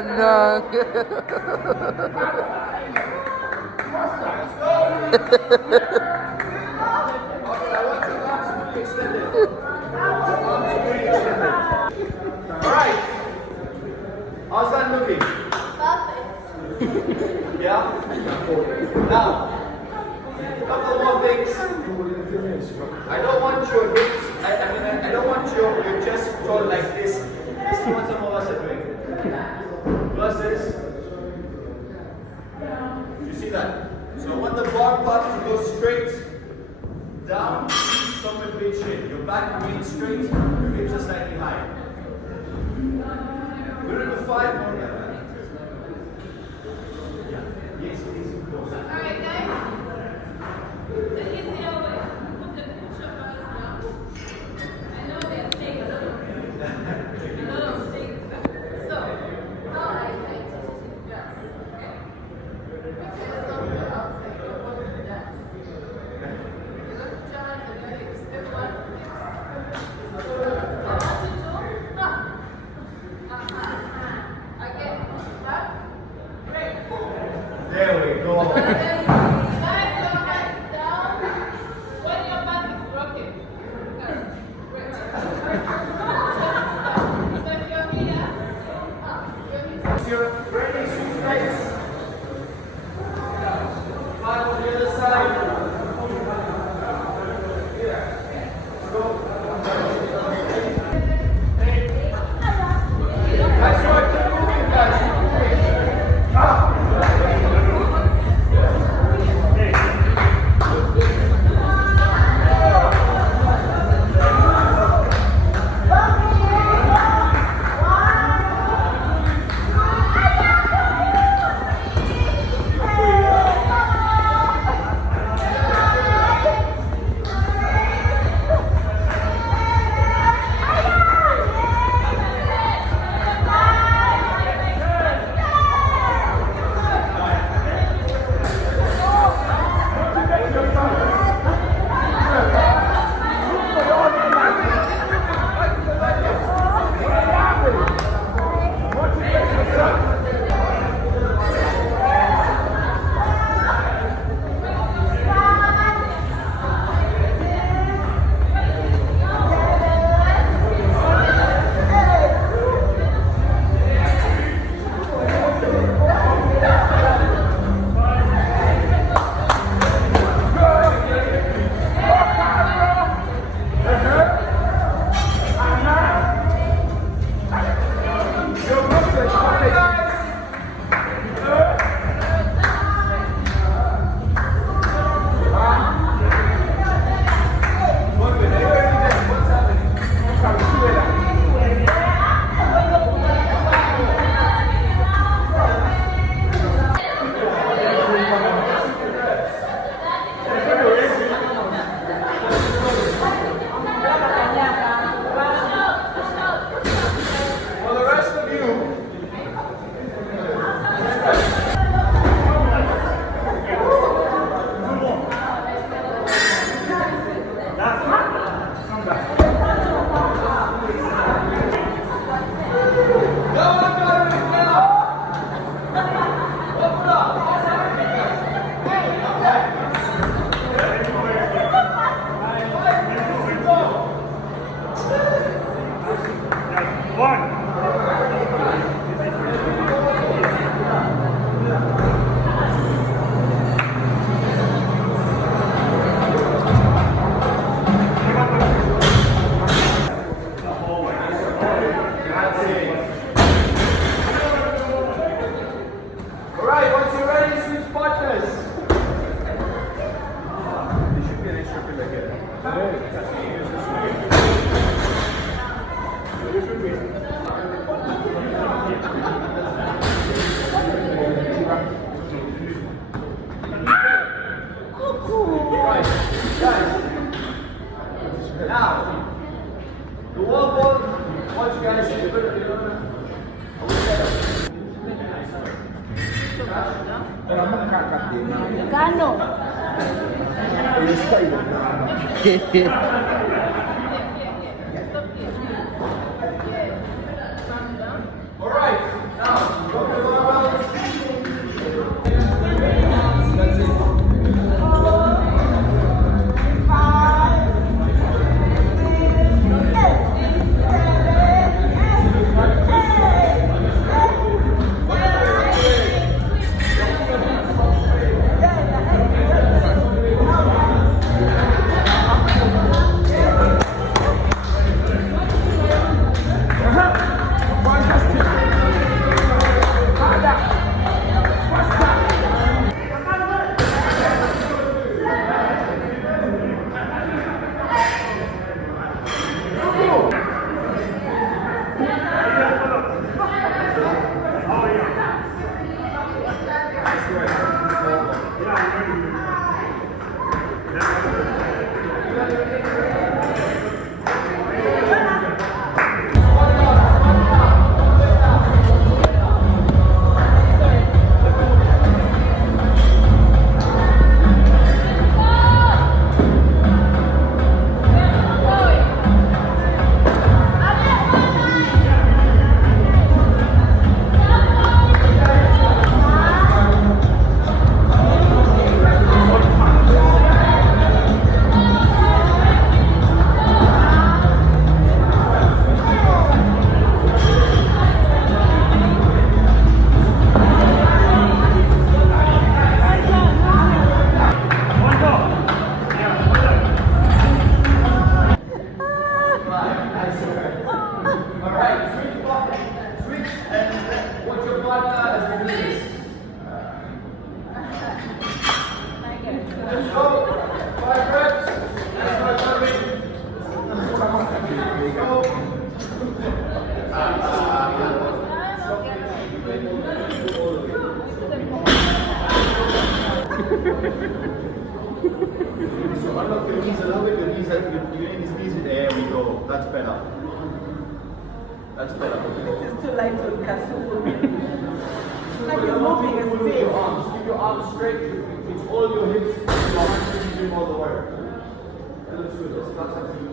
no. Alright. How's that looking? Yeah? Now, a couple more things. I don't want your hips, I don't want your chest to like this. This is what some of us are doing. Versus, you see that? So I want the bar part to go straight down, stomach big shape. Your back remains straight, your hips are slightly high. We're in the 5 more than that. Yes, please. Alright guys, the easier way, put the picture first now. I know they're taking a lot of things. So, now I teach you to dance, okay? Picture yourself on the outside, you're going to dance. You're going to turn and your hips, step 1, hips. I want you to, again, back, break. There we go. You're ready, switch legs. 5 on the other side. Let's go. That's right, keep moving, guys. Keep Alright, once you're ready, switch partners. There should be an extra pillar here. Right, guys. Now, the wall ball, once you guys see the Gano? All right, now. So unlock your knees a little bit, your knees, you need these knees, there we go, that's better. That's better. It's too light to castle. Like Keep you're moving a your stick. arms, keep your arms straight, it's all your hips, your hands are doing all the work. That looks good, that's absolutely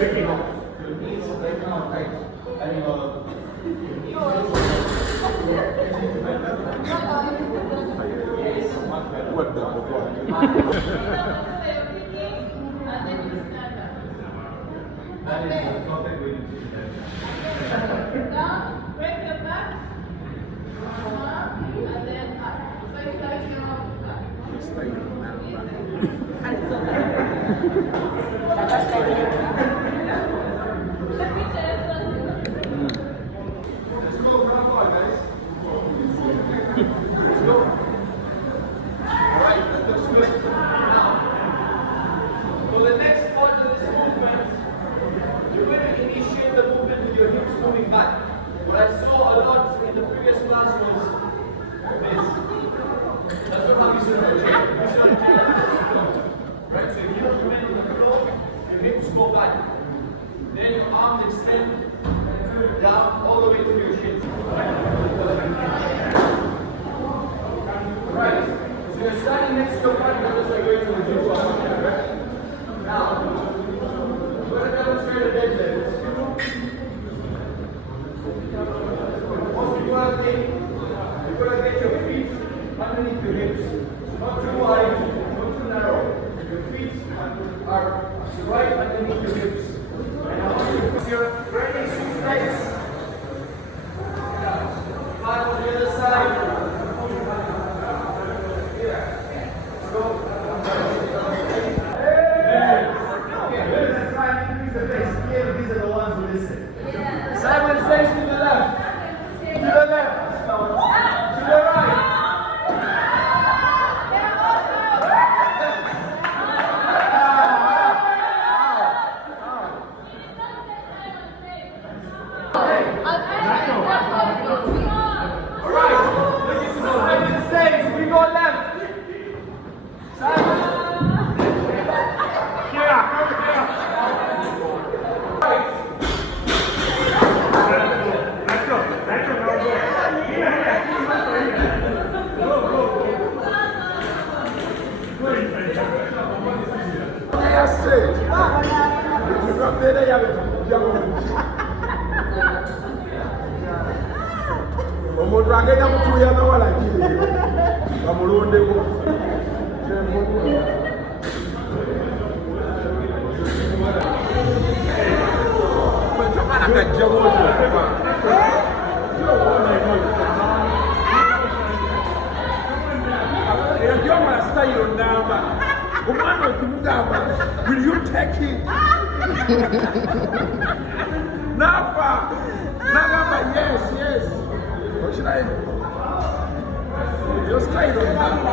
good. Your knees right now tight, and your What the fuck? that is the perfect way to do that. Down, break your back. And then up. So it's like you're up. And it's so light. Like that's like Let's go, round one, guys. Let's go. Alright, that looks good. Now, for the next part of this movement, you're going to initiate the movement with your hips moving back. What I saw a lot in the previous class was this. That's not how you sit on a chair. You sit on a chair. Right, so if you're moving on the floor, your hips go back. Then your arms extend down all the way to your shins. Right, so you're standing next to your partner just like going to the gym. Right? Now, we're going to demonstrate a deadlift. Most people are thinking, you've got to get your feet underneath your hips. Not too wide, not too narrow. Your feet are right underneath your hips. And now, you're wearing shoes legs. Five on the other side. Let's go. These are the ones who listen. Simon says to the left. To the left. To the right. Alright. Simon says we go left. Simon. Right. Omuntu agenda kutuuya bawala kiri bamulondeko ebyomala sitayiro namba omwana okimugamba will you take it nafa nagamba yes okirayo yo sitayiro namba